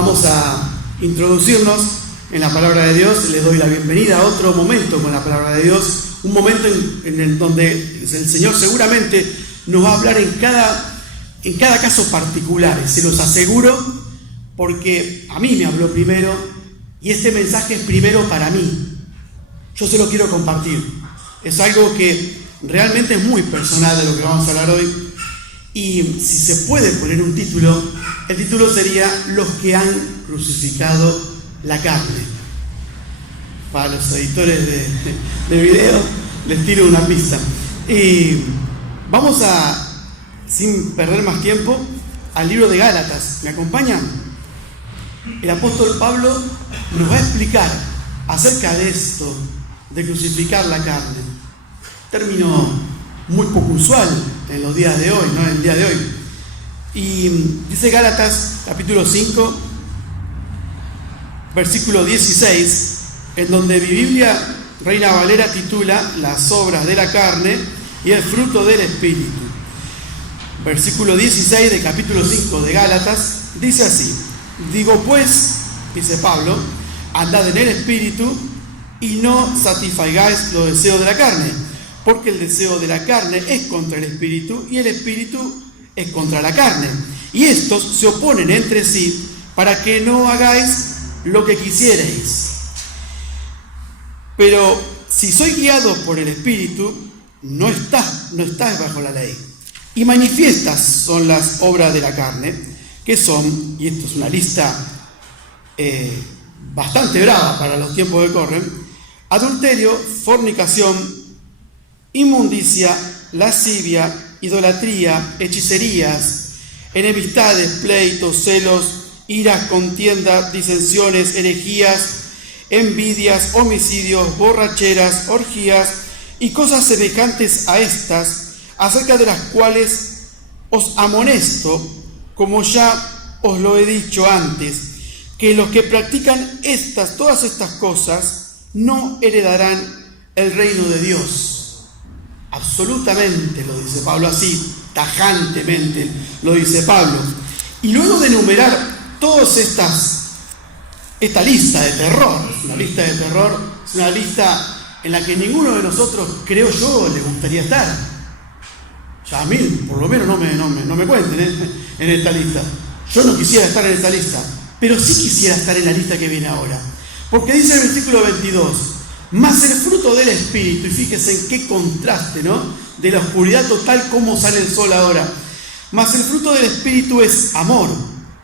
Vamos a introducirnos en la palabra de Dios. Les doy la bienvenida a otro momento con la palabra de Dios, un momento en el donde el Señor seguramente nos va a hablar en cada caso particular, se los aseguro, porque a mí me habló primero y este mensaje es primero para mí. Yo se lo quiero compartir. Es algo que realmente es muy personal de lo que vamos a hablar hoy. Y si se puede poner un título, el título sería Los que han crucificado la carne. Para los editores de video les tiro una pista. Y vamos sin perder más tiempo, al libro de Gálatas. ¿Me acompañan? El apóstol Pablo nos va a explicar acerca de esto, de crucificar la carne. Término muy poco usual en los días de hoy, ¿no? En el día de hoy. Y dice Gálatas, capítulo 5, versículo 16, en donde mi Biblia Reina Valera titula Las obras de la carne y el fruto del Espíritu. Versículo 16 del capítulo 5 de Gálatas dice así: digo pues, dice Pablo, andad en el Espíritu y no satisfagáis los deseos de la carne, porque el deseo de la carne es contra el Espíritu y el Espíritu es contra la carne, y estos se oponen entre sí para que no hagáis lo que quisierais. Pero si sois guiados por el Espíritu, no estáis bajo la ley. Y manifiestas son las obras de la carne, que son, y esto es una lista bastante brava para los tiempos que corren: adulterio, fornicación, inmundicia, lascivia, idolatría, hechicerías, enemistades, pleitos, celos, iras, contiendas, disensiones, herejías, envidias, homicidios, borracheras, orgías y cosas semejantes a estas, acerca de las cuales os amonesto, como ya os lo he dicho antes, que los que practican todas estas cosas no heredarán el reino de Dios. Absolutamente lo dice Pablo, así, tajantemente lo dice Pablo. Y luego de enumerar todas esta lista de terror, es una lista en la que ninguno de nosotros, creo yo, le gustaría estar. Ya a mí, por lo menos, no me cuenten en esta lista. Yo no quisiera estar en esta lista, pero sí quisiera estar en la lista que viene ahora. Porque dice el versículo 22, más el fruto del Espíritu, y fíjense en qué contraste, ¿no? De la oscuridad total, cómo sale el sol ahora. Más el fruto del Espíritu es amor,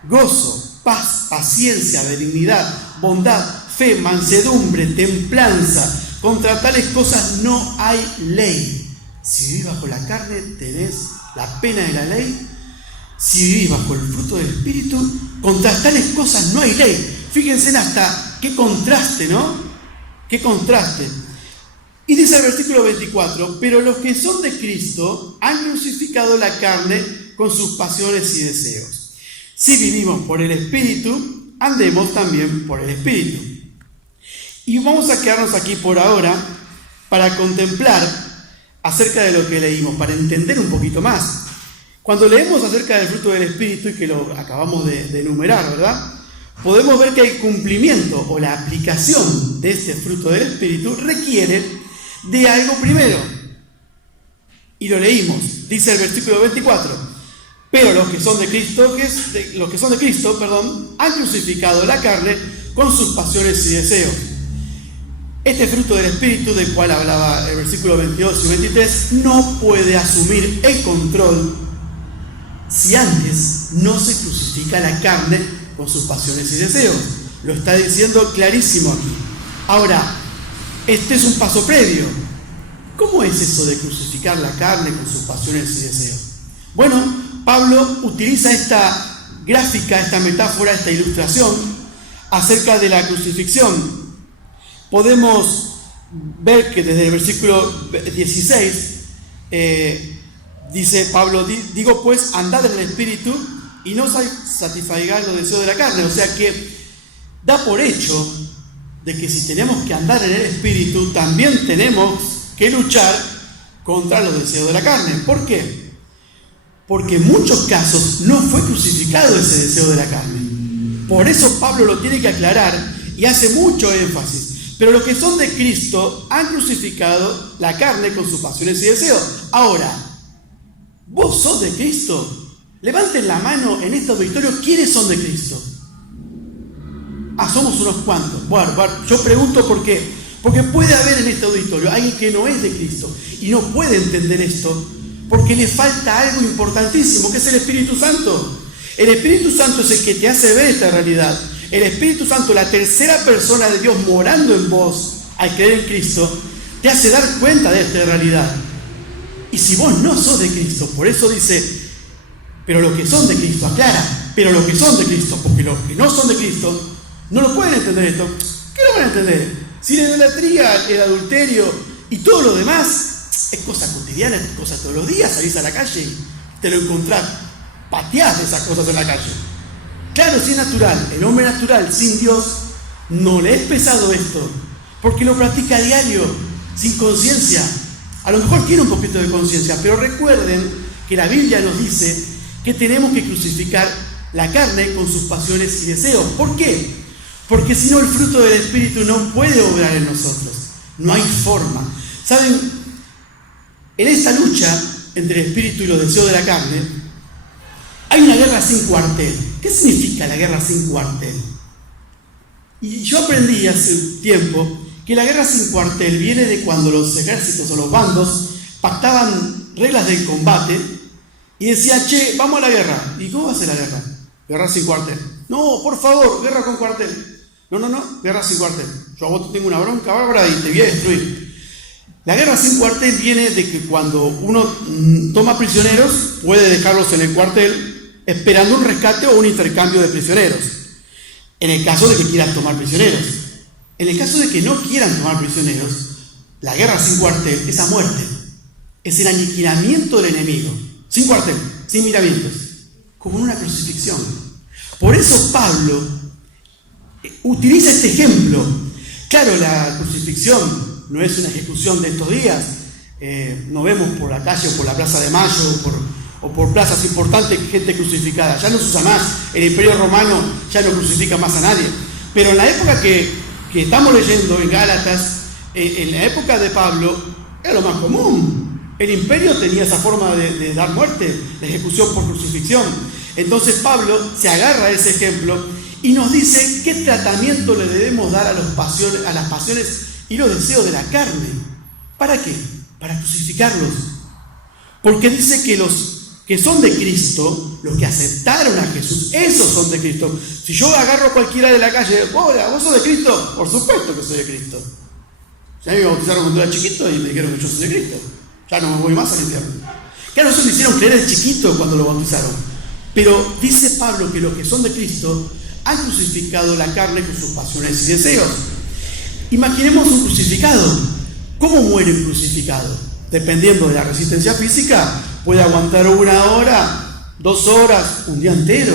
gozo, paz, paciencia, benignidad, bondad, fe, mansedumbre, templanza. Contra tales cosas no hay ley. Si vivís bajo la carne, tenés la pena de la ley. Si vivís bajo el fruto del Espíritu, contra tales cosas no hay ley. Fíjense hasta qué contraste, ¿no? ¡Qué contraste! Y dice el versículo 24, pero los que son de Cristo han crucificado la carne con sus pasiones y deseos. Si vivimos por el Espíritu, andemos también por el Espíritu. Y vamos a quedarnos aquí por ahora para contemplar acerca de lo que leímos, para entender un poquito más. Cuando leemos acerca del fruto del Espíritu, y que lo acabamos de enumerar, ¿verdad?, podemos ver que el cumplimiento o la aplicación de este fruto del Espíritu requiere de algo primero. Y lo leímos, dice el versículo 24, pero los que son de Cristo, han crucificado la carne con sus pasiones y deseos. Este fruto del Espíritu, del cual hablaba el versículo 22 y 23, no puede asumir el control si antes no se crucifica la carne con sus pasiones y deseos. Lo está diciendo clarísimo aquí. Ahora, este es un paso previo. ¿Cómo es eso de crucificar la carne con sus pasiones y deseos? Bueno, Pablo utiliza esta gráfica, esta metáfora, esta ilustración acerca de la crucifixión. Podemos ver que desde el versículo 16 dice Pablo, digo pues, andad en el Espíritu y no satisfagáis los deseos de la carne. O sea que da por hecho de que si tenemos que andar en el Espíritu, también tenemos que luchar contra los deseos de la carne. ¿Por qué? Porque en muchos casos no fue crucificado ese deseo de la carne. Por eso Pablo lo tiene que aclarar y hace mucho énfasis. Pero los que son de Cristo han crucificado la carne con sus pasiones y deseos. Ahora, ¿vos sos de Cristo? Levanten la mano en este auditorio, ¿quiénes son de Cristo? Somos unos cuantos. Bueno, yo pregunto por qué. Porque puede haber en este auditorio alguien que no es de Cristo y no puede entender esto porque le falta algo importantísimo, que es el Espíritu Santo. El Espíritu Santo es el que te hace ver esta realidad. El Espíritu Santo, la tercera persona de Dios morando en vos, al creer en Cristo, te hace dar cuenta de esta realidad. Y si vos no sos de Cristo, por eso dice, pero los que son de Cristo, aclara, pero los que son de Cristo, porque los que no son de Cristo, no lo pueden entender esto. ¿Qué lo van a entender? Si la idolatría, el adulterio y todo lo demás es cosa cotidiana, es cosa todos los días, salís a la calle y te lo encontrás, pateás de esas cosas en la calle. Claro, si es natural, el hombre natural sin Dios no le es pesado esto, porque lo practica a diario, sin conciencia. A lo mejor tiene un poquito de conciencia, pero recuerden que la Biblia nos dice que tenemos que crucificar la carne con sus pasiones y deseos. ¿Por qué? Porque si no, el fruto del Espíritu no puede obrar en nosotros. No hay forma. ¿Saben? En esta lucha entre el Espíritu y los deseos de la carne, hay una guerra sin cuartel. ¿Qué significa la guerra sin cuartel? Y yo aprendí hace tiempo que la guerra sin cuartel viene de cuando los ejércitos o los bandos pactaban reglas del combate y decían, che, vamos a la guerra. ¿Y cómo va a ser la guerra? Guerra sin cuartel. No, por favor, guerra con cuartel. No, guerra sin cuartel. Yo a vos te tengo una bronca bárbara y te voy a destruir. La guerra sin cuartel viene de que cuando uno toma prisioneros, puede dejarlos en el cuartel esperando un rescate o un intercambio de prisioneros. En el caso de que quieran tomar prisioneros. En el caso de que no quieran tomar prisioneros, la guerra sin cuartel es a muerte. Es el aniquilamiento del enemigo. Sin cuartel, sin miramientos. Como en una crucifixión. Por eso Pablo utiliza este ejemplo. Claro, la crucifixión no es una ejecución de estos días. No vemos por la calle o por la Plaza de Mayo o por plazas importantes gente crucificada. Ya no se usa más. El Imperio Romano ya no crucifica más a nadie. Pero en la época que estamos leyendo en Gálatas, en la época de Pablo, era lo más común. El imperio tenía esa forma de dar muerte, la ejecución por crucifixión. Entonces Pablo se agarra a ese ejemplo y nos dice qué tratamiento le debemos dar a las pasiones y los deseos de la carne. ¿Para qué? Para crucificarlos. Porque dice que los que son de Cristo, los que aceptaron a Jesús, esos son de Cristo. Si yo agarro a cualquiera de la calle, hola, ¿vos sos de Cristo? Por supuesto que soy de Cristo. Ya me bautizaron cuando era chiquito y me dijeron que yo soy de Cristo. Ya no me voy más al infierno. Claro, eso me hicieron creer de chiquito cuando lo bautizaron. Pero dice Pablo que los que son de Cristo han crucificado la carne con sus pasiones y deseos. Imaginemos un crucificado. ¿Cómo muere un crucificado? Dependiendo de la resistencia física, puede aguantar 1 hora, 2 horas, un día entero.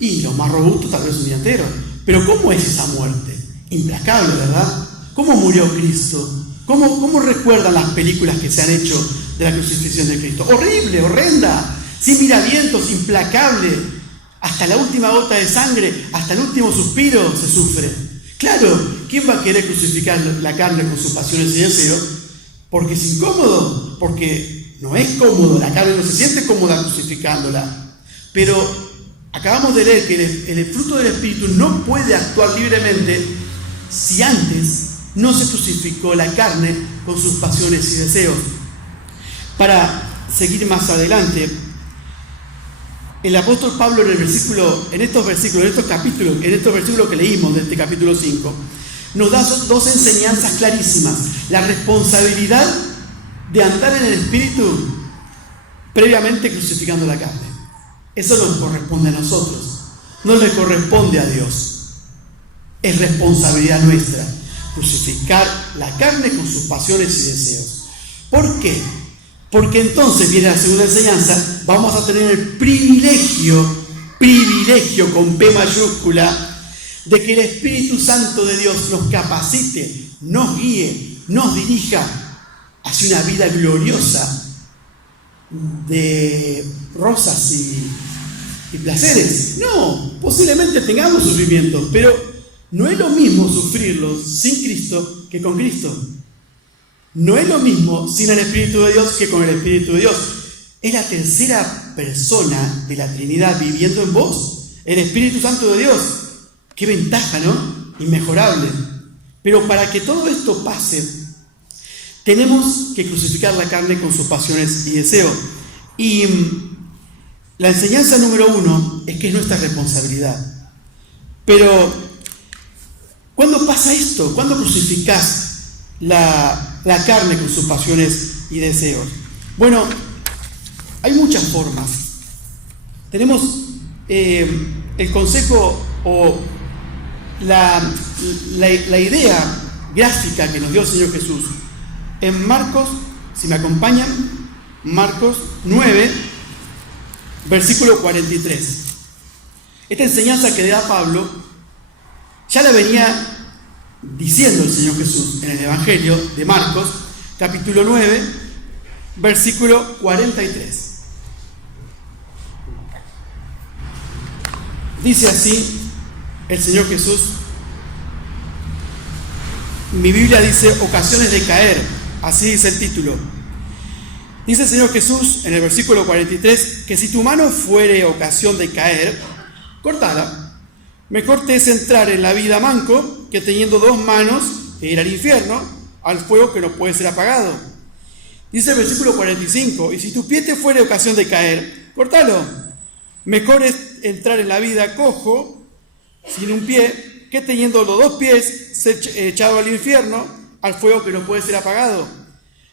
Y los más robustos tal vez un día entero. Pero ¿cómo es esa muerte? Implacable, ¿verdad? ¿Cómo murió Cristo? ¿Cómo recuerdan las películas que se han hecho de la crucifixión de Cristo? Horrible, horrenda, sin miramientos, implacable. Hasta la última gota de sangre, hasta el último suspiro se sufre. Claro, ¿quién va a querer crucificar la carne con sus pasiones y deseos? Porque es incómodo, porque no es cómodo, la carne no se siente cómoda crucificándola. Pero acabamos de leer que el fruto del Espíritu no puede actuar libremente si antes no se crucificó la carne con sus pasiones y deseos. Para seguir más adelante, el apóstol Pablo en estos versículos que leímos de este capítulo 5, nos da 2 enseñanzas clarísimas. La responsabilidad de andar en el Espíritu previamente crucificando la carne. Eso nos corresponde a nosotros, no le corresponde a Dios. Es responsabilidad nuestra crucificar la carne con sus pasiones y deseos. ¿Por qué? Porque entonces viene la segunda enseñanza, vamos a tener el privilegio con P mayúscula, de que el Espíritu Santo de Dios nos capacite, nos guíe, nos dirija hacia una vida gloriosa de rosas y y placeres. No, posiblemente tengamos sufrimientos, pero no es lo mismo sufrirlos sin Cristo que con Cristo. No es lo mismo sin el Espíritu de Dios que con el Espíritu de Dios. Es la tercera persona de la Trinidad viviendo en vos, el Espíritu Santo de Dios. Qué ventaja, ¿no? Inmejorable. Pero para que todo esto pase, tenemos que crucificar la carne con sus pasiones y deseos. Y la enseñanza número 1 es que es nuestra responsabilidad. Pero, ¿cuándo pasa esto? ¿Cuándo crucificás la carne con sus pasiones y deseos? Bueno, hay muchas formas. Tenemos el consejo o la idea gráfica que nos dio el Señor Jesús en Marcos, si me acompañan, Marcos 9, versículo 43. Esta enseñanza que da Pablo ya la venía diciendo el Señor Jesús en el Evangelio de Marcos, capítulo 9, versículo 43. Dice así el Señor Jesús. Mi Biblia dice ocasiones de caer, así dice el título. Dice el Señor Jesús en el versículo 43 que si tu mano fuere ocasión de caer, córtala. Mejor te es entrar en la vida manco que teniendo 2 manos e ir al infierno, al fuego que no puede ser apagado. Dice el versículo 45, y si tu pie te fuere ocasión de caer, córtalo. Mejor es entrar en la vida cojo, sin un pie, que teniendo los 2 pies ser echado al infierno, al fuego que no puede ser apagado.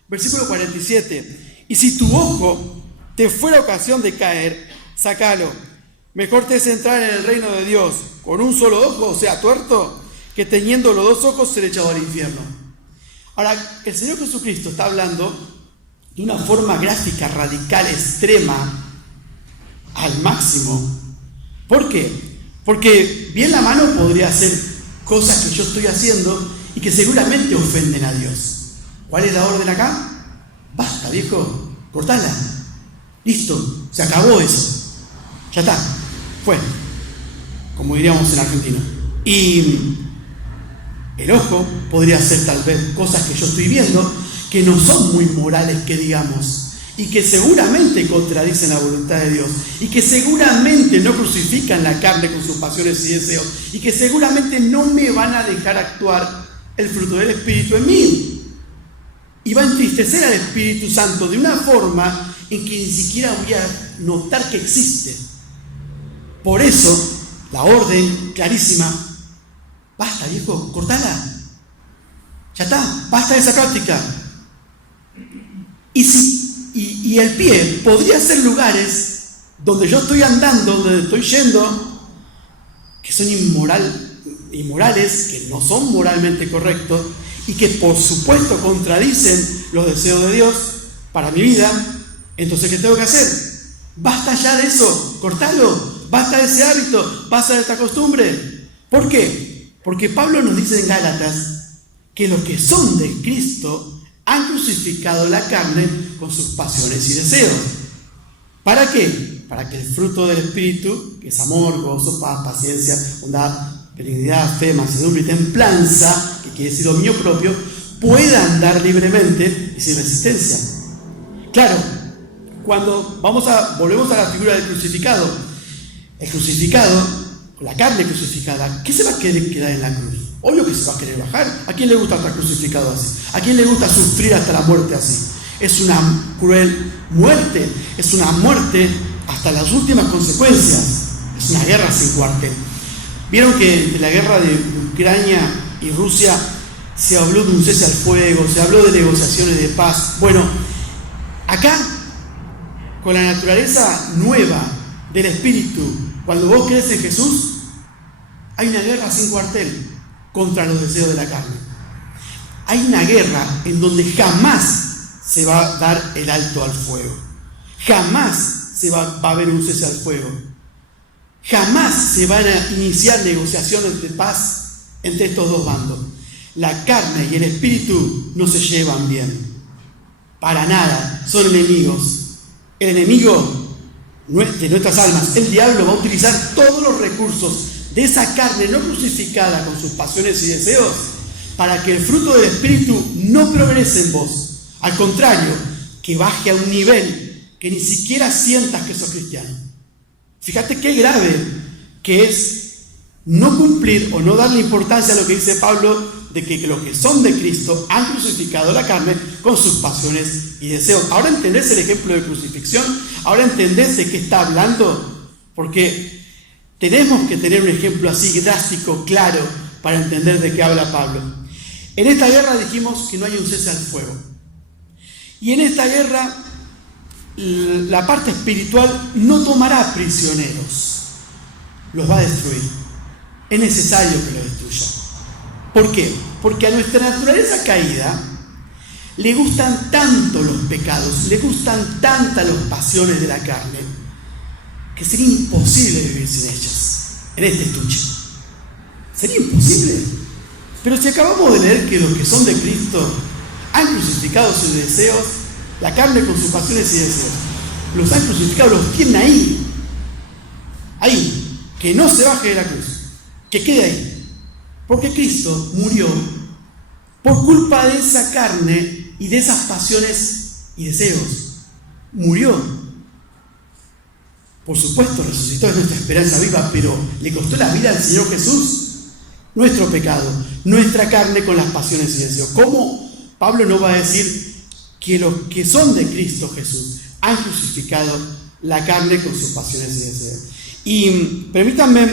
Versículo 47, y si tu ojo te fuera ocasión de caer, sácalo. Mejor te es entrar en el reino de Dios con un solo ojo, o sea, tuerto, que teniendo los 2 ojos ser echado al infierno. Ahora, el Señor Jesucristo está hablando de una forma gráfica, radical, extrema, al máximo. ¿Por qué? Porque bien la mano podría hacer cosas que yo estoy haciendo y que seguramente ofenden a Dios. ¿Cuál es la orden acá? Basta, viejo, cortala. Listo, se acabó eso. Ya está, fue, como diríamos en Argentina. Y el ojo podría hacer tal vez cosas que yo estoy viendo que no son muy morales, que digamos, y que seguramente contradicen la voluntad de Dios, y que seguramente no crucifican la carne con sus pasiones y deseos, y que seguramente no me van a dejar actuar el fruto del Espíritu en mí. Y va a entristecer al Espíritu Santo de una forma en que ni siquiera voy a notar que existe. Por eso, la orden clarísima, basta, viejo, cortala. Ya está, basta de esa práctica. Y el pie podría ser lugares donde yo estoy andando, donde estoy yendo, que son inmorales, que no son moralmente correctos y que por supuesto contradicen los deseos de Dios para mi vida. Entonces, ¿qué tengo que hacer? Basta ya de eso, cortalo. Basta de ese hábito, basta de esta costumbre. ¿Por qué? Porque Pablo nos dice en Gálatas que los que son de Cristo han crucificado la carne con sus pasiones y deseos. ¿Para qué? Para que el fruto del Espíritu, que es amor, gozo, paz, paciencia, bondad, benignidad, fe, mansedumbre y templanza, que quiere decir dominio propio, pueda andar libremente y sin resistencia. Claro, cuando volvemos a la figura del crucificado, el crucificado, la carne crucificada, ¿qué se va a querer quedar en la cruz? Obvio que se va a querer bajar. ¿A quién le gusta estar crucificado así? ¿A quién le gusta sufrir hasta la muerte así? Es una cruel muerte, es una muerte hasta las últimas consecuencias, es una guerra sin cuartel. Vieron que entre la guerra de Ucrania y Rusia se habló de un cese al fuego, se habló de negociaciones de paz. Bueno, acá, con la naturaleza nueva del Espíritu, cuando vos crees en Jesús, hay una guerra sin cuartel contra los deseos de la carne. Hay una guerra en donde jamás se va a dar el alto al fuego. Jamás va a haber un cese al fuego. Jamás se van a iniciar negociaciones de paz entre estos dos bandos. La carne y el espíritu no se llevan bien. Para nada. Son enemigos. El enemigo de nuestras almas, el diablo va a utilizar todos los recursos de esa carne no crucificada con sus pasiones y deseos para que el fruto del Espíritu no progrese en vos. Al contrario, que baje a un nivel que ni siquiera sientas que sos cristiano. Fíjate qué grave que es no cumplir o no darle importancia a lo que dice Pablo, de que los que son de Cristo han crucificado la carne con sus pasiones y deseos. ¿Ahora entendés el ejemplo de crucifixión? ¿Ahora entendés de qué está hablando? Porque tenemos que tener un ejemplo así drástico, claro, para entender de qué habla Pablo. En esta guerra dijimos que no hay un cese al fuego. Y en esta guerra la parte espiritual no tomará prisioneros, los va a destruir. Es necesario que lo destruya. ¿Por qué? Porque a nuestra naturaleza caída le gustan tanto los pecados, le gustan tantas las pasiones de la carne, que sería imposible vivir sin ellas en este estuche. Sería imposible. Pero si acabamos de leer que los que son de Cristo han crucificado sus deseos, la carne con sus pasiones y deseos, los han crucificado, los tienen ahí, que no se baje de la cruz, que quede ahí, porque Cristo murió por culpa de esa carne y de esas pasiones y deseos. Murió. Por supuesto, resucitó, es nuestra esperanza viva, pero le costó la vida al Señor Jesús nuestro pecado, nuestra carne con las pasiones y deseos. ¿Cómo Pablo no va a decir que los que son de Cristo Jesús han crucificado la carne con sus pasiones y deseos? Y permítanme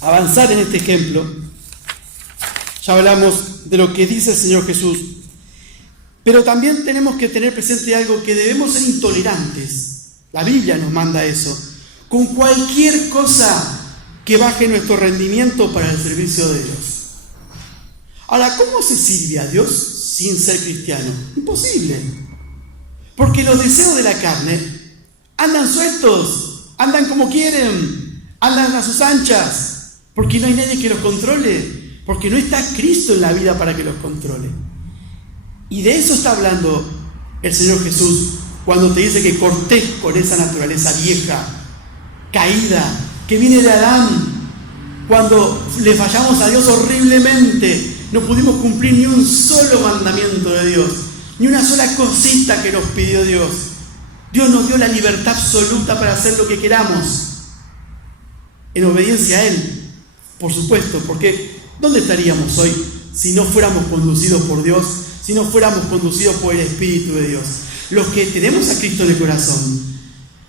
avanzar en este ejemplo. Ya hablamos de lo que dice el Señor Jesús, pero también tenemos que tener presente algo, que debemos ser intolerantes. La Biblia nos manda eso, con cualquier cosa que baje nuestro rendimiento para el servicio de Dios. Ahora, ¿cómo se sirve a Dios sin ser cristiano? Imposible. Porque los deseos de la carne andan sueltos, andan como quieren, andan a sus anchas, porque no hay nadie que los controle, porque no está Cristo en la vida para que los controle. Y de eso está hablando el Señor Jesús cuando te dice que cortés con esa naturaleza vieja, caída, que viene de Adán. Cuando le fallamos a Dios horriblemente, no pudimos cumplir ni un solo mandamiento de Dios, ni una sola cosita que nos pidió Dios. Dios nos dio la libertad absoluta para hacer lo que queramos, en obediencia a Él, por supuesto, porque ¿dónde estaríamos hoy si no fuéramos conducidos por Dios, si no fuéramos conducidos por el Espíritu de Dios? Los que tenemos a Cristo en el corazón,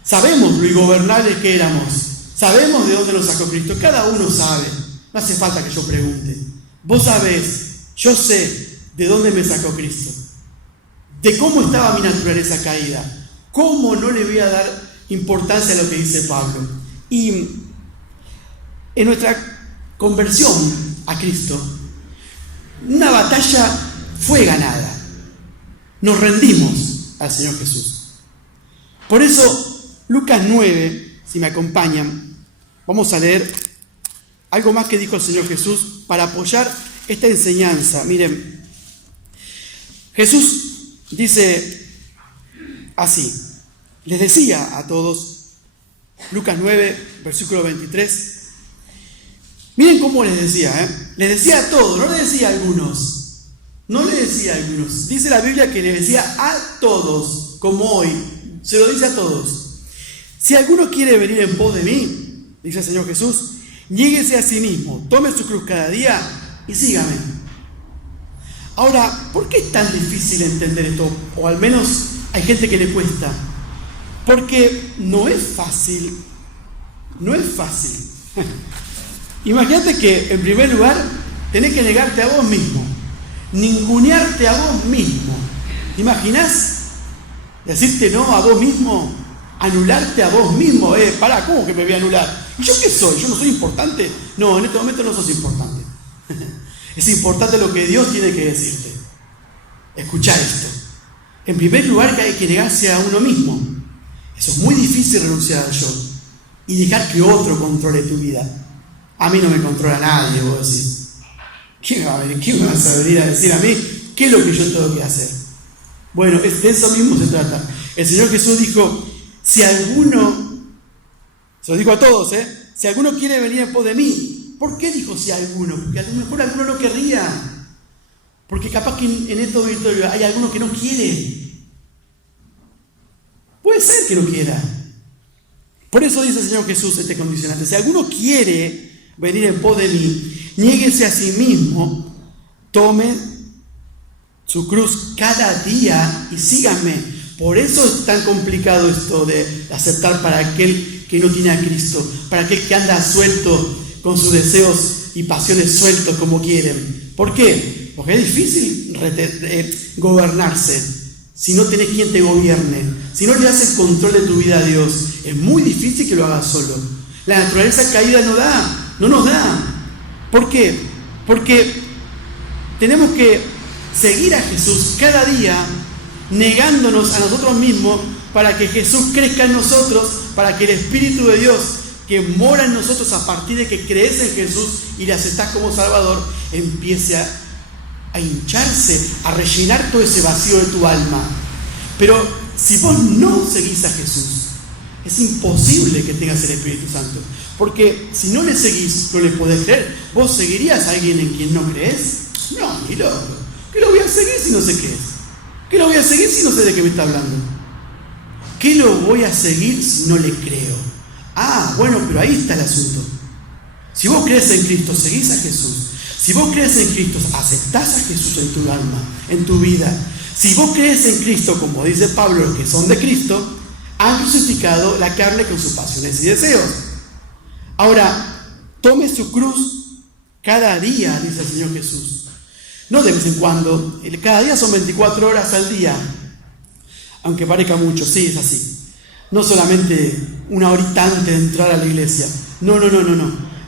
sabemos lo ingobernables que éramos, sabemos de dónde nos sacó Cristo, cada uno sabe, no hace falta que yo pregunte. Vos sabés, yo sé de dónde me sacó Cristo, de cómo estaba mi naturaleza caída, cómo no le voy a dar importancia a lo que dice Pablo. Y en nuestra conversión a Cristo, una batalla fue ganada, nos rendimos al Señor Jesús. Por eso, Lucas 9, si me acompañan, vamos a leer algo más que dijo el Señor Jesús para apoyar esta enseñanza. Miren, Jesús dice así, les decía a todos, Lucas 9, versículo 23, miren cómo les decía, les decía a todos, no les decía a algunos. No le decía a algunos. Dice la Biblia que le decía a todos, como hoy. Se lo dice a todos. Si alguno quiere venir en pos de mí, dice el Señor Jesús, niéguese a sí mismo, tome su cruz cada día y sígame. Ahora, ¿por qué es tan difícil entender esto? O al menos hay gente que le cuesta. Porque no es fácil. No es fácil. Imagínate que, en primer lugar, tenés que negarte a vos mismo. Ningunearte a vos mismo. ¿Te imaginás? Decirte no a vos mismo, anularte a vos mismo. Pará, ¿cómo que me voy a anular? ¿Y yo qué soy? ¿Yo no soy importante? No, en este momento no sos importante. Es importante lo que Dios tiene que decirte. Escuchá esto. En primer lugar, que hay que negarse a uno mismo. Eso es muy difícil, renunciar al yo y dejar que otro controle tu vida. A mí no me controla nadie, vos decís. ¿Quién me vas a venir a decir a mí qué es lo que yo tengo que hacer? Bueno, de eso mismo se trata. El Señor Jesús dijo, si alguno Se lo digo a todos, si alguno quiere venir en pos de mí. ¿Por qué dijo si alguno? Porque a lo mejor alguno no querría. Porque capaz que en estos auditorios hay alguno que no quiere. Puede ser que no quiera. Por eso dice el Señor Jesús este condicionante. Si alguno quiere venir en pos de mí, niéguese a sí mismo, tome su cruz cada día y síganme. Por eso es tan complicado esto de aceptar para aquel que no tiene a Cristo, para aquel que anda suelto con sus deseos y pasiones sueltos como quieren. ¿Por qué? Porque es difícil gobernarse si no tenés quien te gobierne, si no le das el control de tu vida a Dios. Es muy difícil que lo hagas solo. La naturaleza caída no nos da. ¿Por qué? Porque tenemos que seguir a Jesús cada día, negándonos a nosotros mismos para que Jesús crezca en nosotros, para que el Espíritu de Dios que mora en nosotros a partir de que crees en Jesús y le aceptás como Salvador, empiece a hincharse, a rellenar todo ese vacío de tu alma. Pero si vos no seguís a Jesús, es imposible que tengas el Espíritu Santo, porque si no le seguís, no le podés creer. ¿Vos seguirías a alguien en quien no crees? No, ni loco. ¿Qué lo voy a seguir si no sé qué es? ¿Qué lo voy a seguir si no sé de qué me está hablando? ¿Qué lo voy a seguir si no le creo? Ah, bueno, pero ahí está el asunto. Si vos crees en Cristo, seguís a Jesús. Si vos crees en Cristo, aceptás a Jesús en tu alma, en tu vida. Si vos crees en Cristo, como dice Pablo, los que son de Cristo, han crucificado la carne con sus pasiones y deseos. Ahora, tome su cruz cada día, dice el Señor Jesús. No de vez en cuando, cada día son 24 horas al día. Aunque parezca mucho, sí, es así. No solamente una horita antes de entrar a la iglesia. No.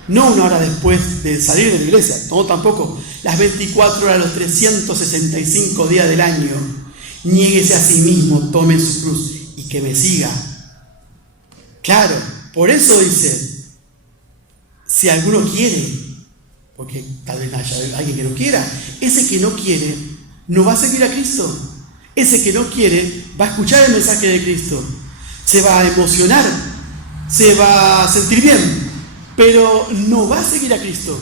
No una hora después de salir de la iglesia. No, tampoco. Las 24 horas, los 365 días del año. Niéguese a sí mismo, tome su cruz y que me siga. Claro, por eso dice, si alguno quiere, porque tal vez haya alguien que no quiera, ese que no quiere no va a seguir a Cristo. Ese que no quiere va a escuchar el mensaje de Cristo, se va a emocionar, se va a sentir bien, pero no va a seguir a Cristo,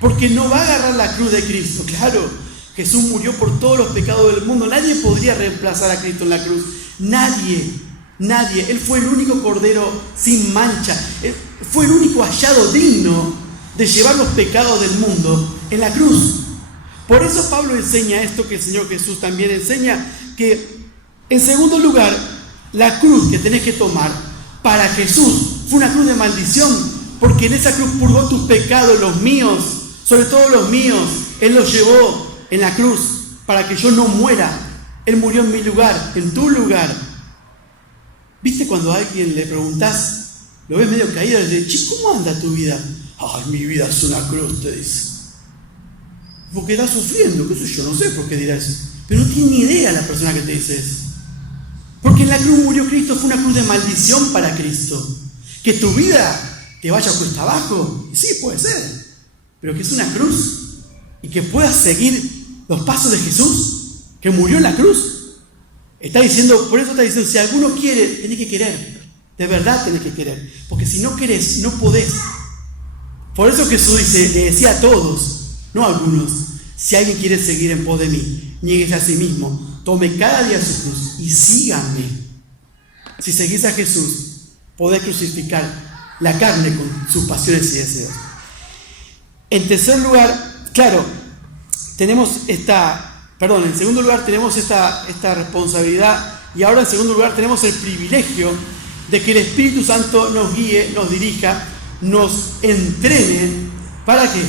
porque no va a agarrar la cruz de Cristo. Claro, Jesús murió por todos los pecados del mundo. Nadie podría reemplazar a Cristo en la cruz. Nadie. Él fue el único cordero sin mancha. Él fue el único hallado digno de llevar los pecados del mundo en la cruz. Por eso Pablo enseña esto que el Señor Jesús también enseña, que en segundo lugar, la cruz que tenés que tomar para Jesús fue una cruz de maldición, porque en esa cruz purgó tus pecados, los míos, sobre todo los míos. Él los llevó en la cruz para que yo no muera. Él murió en mi lugar, en tu lugar. ¿Viste cuando a alguien le preguntás, lo ves medio caído, le dices, ¿cómo anda tu vida? Ay, mi vida es una cruz, te dice. Porque está sufriendo, qué sé yo, no sé por qué dirá eso. Pero no tiene ni idea la persona que te dice eso. Porque en la cruz murió Cristo, fue una cruz de maldición para Cristo. Que tu vida te vaya cuesta abajo, y sí, puede ser, pero que es una cruz y que puedas seguir los pasos de Jesús, que murió en la cruz. Está diciendo, por eso está diciendo, si alguno quiere, tenés que querer, de verdad tenés que querer, porque si no querés, no podés. Por eso Jesús dice, le decía a todos, no a algunos, si alguien quiere seguir en pos de mí, niéguese a sí mismo, tome cada día su cruz y síganme. Si seguís a Jesús, podés crucificar la carne con sus pasiones y deseos. En tercer lugar, claro, en segundo lugar tenemos esta responsabilidad, y ahora en segundo lugar tenemos el privilegio de que el Espíritu Santo nos guíe, nos dirija, nos entrene. ¿Para qué?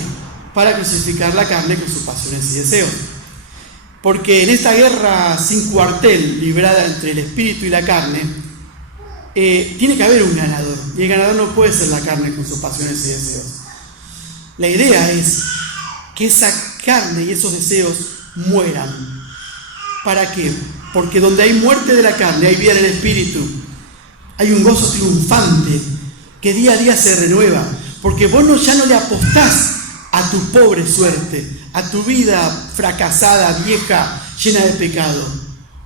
Para crucificar la carne con sus pasiones y deseos. Porque en esta guerra sin cuartel librada entre el Espíritu y la carne, tiene que haber un ganador, y el ganador no puede ser la carne con sus pasiones y deseos. La idea es que esa carne y esos deseos mueran. ¿Para qué? Porque donde hay muerte de la carne, hay vida en el Espíritu. Hay un gozo triunfante que día a día se renueva, porque vos ya no le apostás a tu pobre suerte, a tu vida fracasada, vieja, llena de pecado.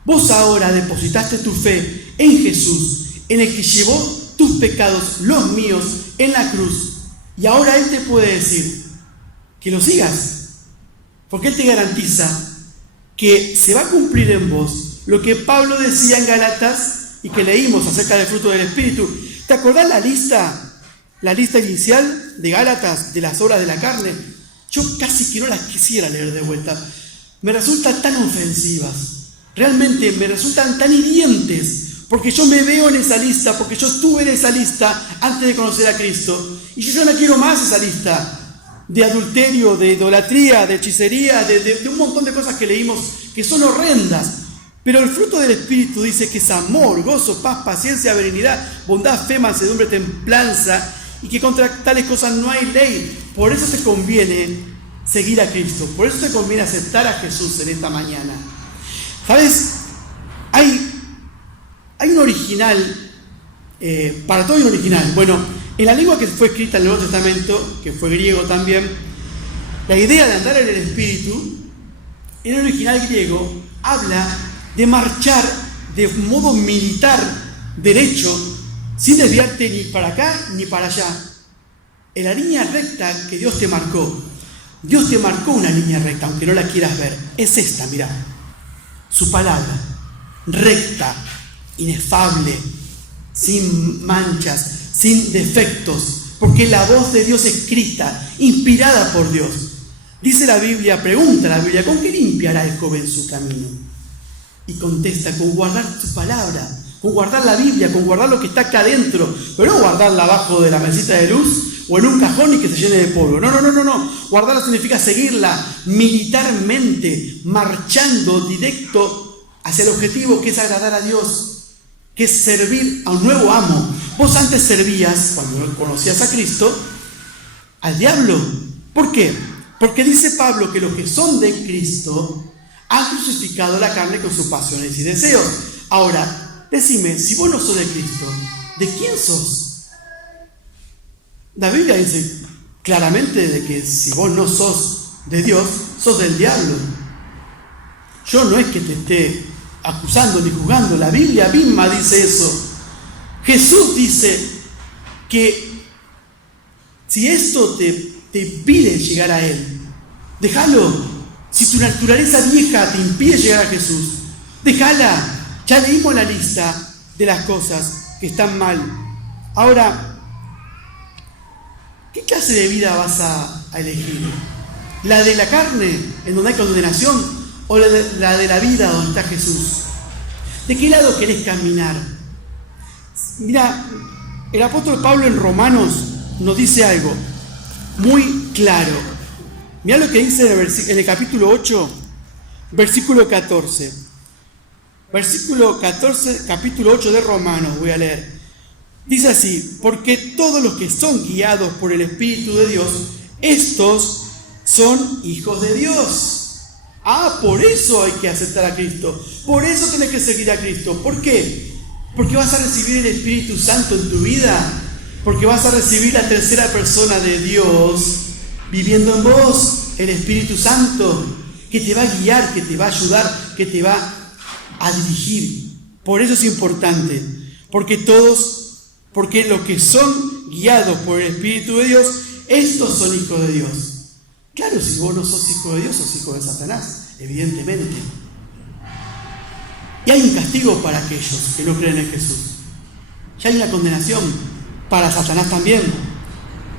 Vos ahora depositaste tu fe en Jesús, en el que llevó tus pecados, los míos, en la cruz. Y ahora Él te puede decir que lo sigas, porque Él te garantiza que se va a cumplir en vos lo que Pablo decía en Gálatas y que leímos acerca del fruto del Espíritu. ¿Te acordás la lista inicial de Gálatas de las obras de la carne? Yo casi que no las quisiera leer de vuelta. Me resultan tan ofensivas, realmente me resultan tan hirientes, porque yo me veo en esa lista, porque yo estuve en esa lista antes de conocer a Cristo. Y yo ya no quiero más esa lista de adulterio, de idolatría, de hechicería, de un montón de cosas que leímos que son horrendas. Pero el fruto del Espíritu dice que es amor, gozo, paz, paciencia, benignidad, bondad, fe, mansedumbre, templanza, y que contra tales cosas no hay ley. Por eso te conviene seguir a Cristo, por eso te conviene aceptar a Jesús en esta mañana. ¿Sabes? Hay un original, para todo hay un original. Bueno, en la lengua que fue escrita en el Nuevo Testamento, que fue griego también, la idea de andar en el Espíritu, en el original griego, habla de marchar de modo militar, derecho, sin desviarte ni para acá ni para allá, en la línea recta que Dios te marcó. Dios te marcó una línea recta, aunque no la quieras ver. Es esta, mirá. Su palabra, recta, inefable, sin manchas, sin defectos, porque la voz de Dios escrita, inspirada por Dios. Dice la Biblia, pregunta la Biblia, ¿con qué limpiará el joven su camino? Y contesta, con guardar su palabra, con guardar la Biblia, con guardar lo que está acá adentro, pero no guardarla abajo de la mesita de luz o en un cajón y que se llene de polvo. No. Guardarla significa seguirla militarmente, marchando directo hacia el objetivo que es agradar a Dios, que es servir a un nuevo amo. Vos antes servías, cuando conocías a Cristo, al diablo. ¿Por qué? Porque dice Pablo que los que son de Cristo han crucificado la carne con sus pasiones y deseos. Ahora, decime, si vos no sos de Cristo, ¿de quién sos? La Biblia dice claramente de que si vos no sos de Dios, sos del diablo. Yo no es que te esté acusando ni juzgando, la Biblia misma dice eso. Jesús dice que si esto te impide llegar a Él, déjalo. Si tu naturaleza vieja te impide llegar a Jesús, déjala. Ya leímos la lista de las cosas que están mal. Ahora, ¿qué clase de vida vas a elegir? ¿La de la carne, en donde hay condenación, o la de la vida, donde está Jesús? ¿De qué lado querés caminar? Mira, el apóstol Pablo en Romanos nos dice algo muy claro. Mira lo que dice en el capítulo 8, versículo 14. Versículo 14, capítulo 8 de Romanos, voy a leer. Dice así: porque todos los que son guiados por el Espíritu de Dios, estos son hijos de Dios. Por eso hay que aceptar a Cristo. Por eso tienes que seguir a Cristo. ¿Por qué? Porque vas a recibir el Espíritu Santo en tu vida. Porque vas a recibir la tercera persona de Dios viviendo en vos, el Espíritu Santo, que te va a guiar, que te va a ayudar, que te va a dirigir. Por eso es importante, porque los que son guiados por el Espíritu de Dios, estos son hijos de Dios. Claro, si vos no sos hijo de Dios, sos hijo de Satanás, evidentemente. Y hay un castigo para aquellos que no creen en Jesús. Ya hay una condenación para Satanás también,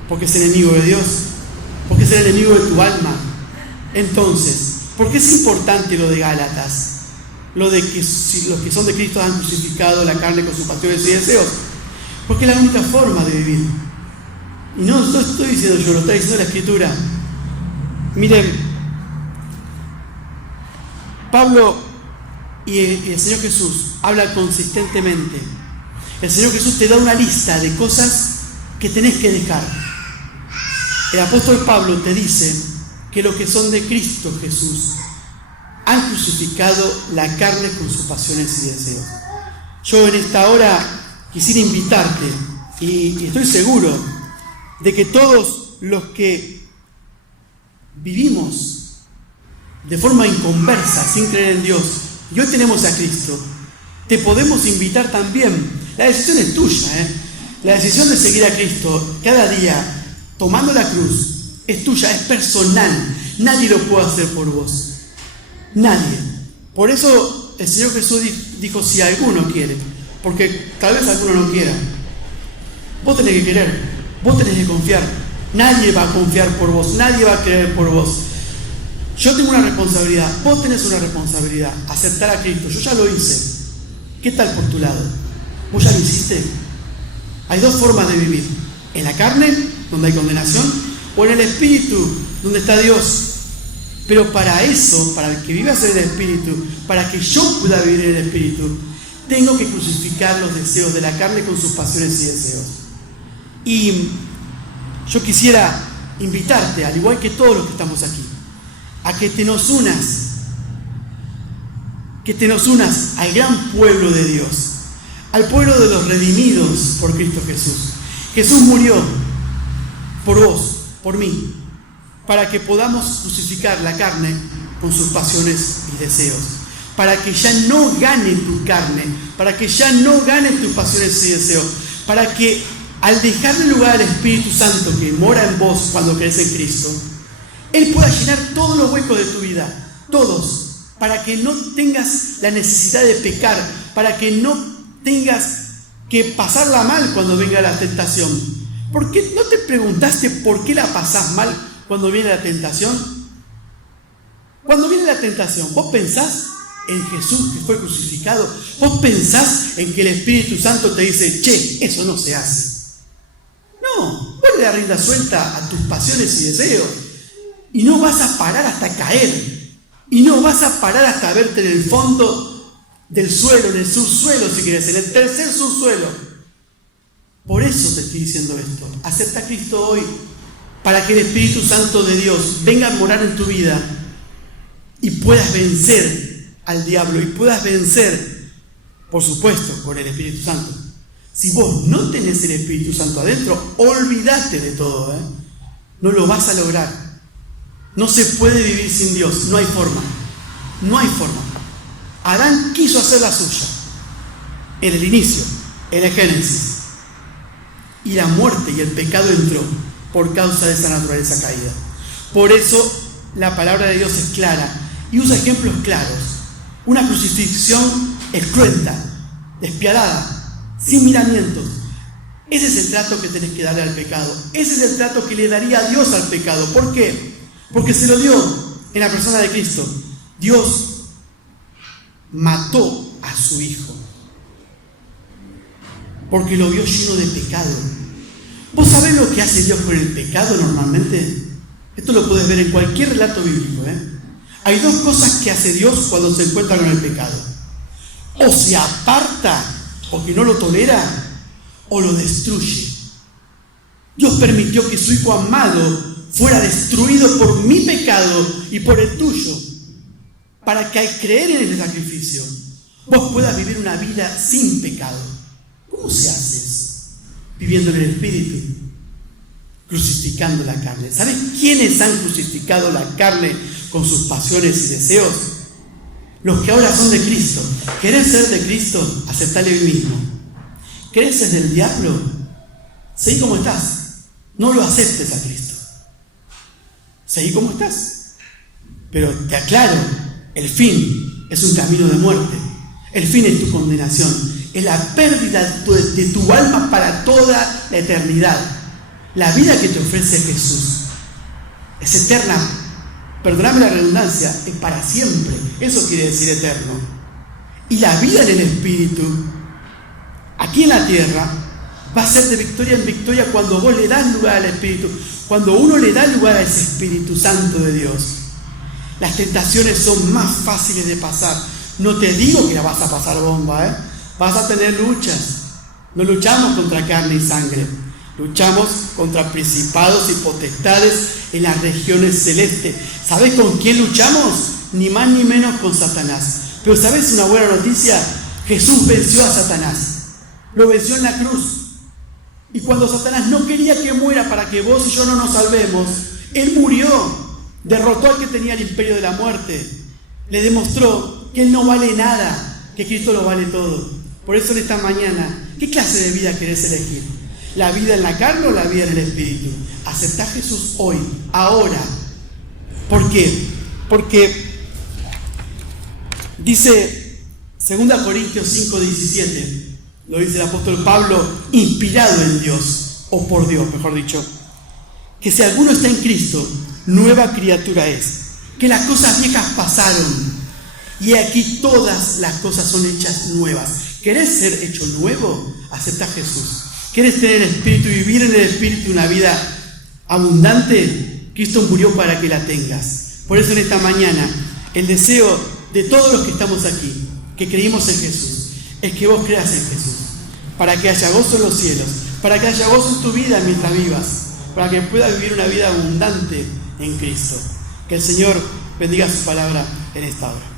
porque es enemigo de Dios, porque es el enemigo de tu alma. Entonces, ¿por qué es importante lo de Gálatas? Lo de que si los que son de Cristo han crucificado la carne con sus pasiones y deseos. Porque es la única forma de vivir. Y no lo estoy diciendo yo, lo está diciendo la Escritura. Miren, Pablo y el Señor Jesús hablan consistentemente. El Señor Jesús te da una lista de cosas que tenés que dejar. El apóstol Pablo te dice que los que son de Cristo Jesús han crucificado la carne con sus pasiones y deseos. Yo en esta hora quisiera invitarte, y estoy seguro de que todos los que vivimos de forma inconversa, sin creer en Dios, y hoy tenemos a Cristo, te podemos invitar también. La decisión es tuya, La decisión de seguir a Cristo cada día, tomando la cruz, es tuya, es personal. Nadie lo puede hacer por vos. Nadie. Por eso el Señor Jesús dijo, si alguno quiere, porque tal vez alguno no quiera. Vos tenés que querer, vos tenés que confiar. Nadie va a confiar por vos, nadie va a creer por vos. Yo tengo una responsabilidad, vos tenés una responsabilidad, aceptar a Cristo. Yo ya lo hice. ¿Qué tal por tu lado? ¿Vos ya lo hiciste? Hay dos formas de vivir: en la carne, donde hay condenación, o en el Espíritu, donde está Dios. Pero para eso, para el que vivas en el Espíritu, para que yo pueda vivir en el Espíritu, tengo que crucificar los deseos de la carne con sus pasiones y deseos. Y yo quisiera invitarte, al igual que todos los que estamos aquí, a que te nos unas al gran pueblo de Dios, al pueblo de los redimidos por Cristo Jesús. Jesús murió por vos, por mí, para que podamos crucificar la carne con sus pasiones y deseos, para que ya no gane tu carne, para que ya no gane tus pasiones y deseos, para que al dejarle lugar al Espíritu Santo que mora en vos cuando crees en Cristo, Él pueda llenar todos los huecos de tu vida, todos, para que no tengas la necesidad de pecar, para que no tengas que pasarla mal cuando venga la tentación. ¿Por qué no te preguntaste por qué la pasás mal cuando viene la tentación? Cuando viene la tentación, ¿vos pensás en Jesús que fue crucificado? ¿Vos pensás en que el Espíritu Santo te dice, che, eso no se hace? No, vos le das rienda suelta a tus pasiones y deseos y no vas a parar hasta caer, y no vas a parar hasta verte en el fondo del suelo, en el subsuelo si querés, en el tercer subsuelo. Por eso te estoy diciendo esto. Acepta a Cristo hoy, para que el Espíritu Santo de Dios venga a morar en tu vida y puedas vencer al diablo y puedas vencer, por supuesto, con el Espíritu Santo. Si vos no tenés el Espíritu Santo adentro, olvídate de todo, no lo vas a lograr. No se puede vivir sin Dios, no hay forma, no hay forma. Adán quiso hacer la suya en el inicio, en el Génesis, y la muerte y el pecado entró por causa de esa naturaleza caída. Por eso la palabra de Dios es clara y usa ejemplos claros. Una crucifixión es cruenta, despiadada, sin miramientos. Ese es el trato que tenés que darle al pecado. Ese es el trato que le daría Dios al pecado. ¿Por qué? Porque se lo dio en la persona de Cristo. Dios mató a su Hijo porque lo vio lleno de pecado. ¿Vos sabés lo que hace Dios con el pecado normalmente? Esto lo puedes ver en cualquier relato bíblico. Hay dos cosas que hace Dios cuando se encuentra con el pecado: o se aparta porque no lo tolera, o lo destruye. Dios permitió que su Hijo amado fuera destruido por mi pecado y por el tuyo, para que al creer en ese sacrificio vos puedas vivir una vida sin pecado. ¿Cómo se hace eso? Viviendo en el Espíritu, crucificando la carne. ¿Sabes quiénes han crucificado la carne con sus pasiones y deseos? Los que ahora son de Cristo. ¿Querés ser de Cristo? Aceptale hoy mismo. ¿Querés ser del diablo? Seguí como estás. No lo aceptes a Cristo. Seguí como estás. Pero te aclaro, el fin es un camino de muerte. El fin es tu condenación. Es la pérdida de tu alma para toda la eternidad. La vida que te ofrece Jesús es eterna. Perdóname la redundancia, es para siempre. Eso quiere decir eterno. Y la vida en el Espíritu, aquí en la tierra, va a ser de victoria en victoria cuando vos le das lugar al Espíritu. Cuando uno le da lugar a ese Espíritu Santo de Dios, las tentaciones son más fáciles de pasar. No te digo que la vas a pasar bomba, Vas a tener luchas. No luchamos contra carne y sangre. Luchamos contra principados y potestades en las regiones celestes. ¿Sabés con quién luchamos? Ni más ni menos con Satanás. Pero ¿sabés una buena noticia? Jesús venció a Satanás. Lo venció en la cruz. Y cuando Satanás no quería que muera para que vos y yo no nos salvemos, Él murió. Derrotó al que tenía el imperio de la muerte. Le demostró que Él no vale nada, que Cristo lo vale todo. Por eso en esta mañana, ¿qué clase de vida querés elegir? ¿La vida en la carne o la vida en el Espíritu? Aceptá a Jesús hoy, ahora. ¿Por qué? Porque dice 2 Corintios 5:17, lo dice el apóstol Pablo, inspirado en Dios, o por Dios, mejor dicho, que si alguno está en Cristo, nueva criatura es, que las cosas viejas pasaron, y aquí todas las cosas son hechas nuevas. ¿Querés ser hecho nuevo? Acepta a Jesús. ¿Quieres tener el Espíritu y vivir en el Espíritu una vida abundante? Cristo murió para que la tengas. Por eso en esta mañana, el deseo de todos los que estamos aquí, que creímos en Jesús, es que vos creas en Jesús, para que haya gozo en los cielos, para que haya gozo en tu vida mientras vivas, para que puedas vivir una vida abundante en Cristo. Que el Señor bendiga su palabra en esta hora.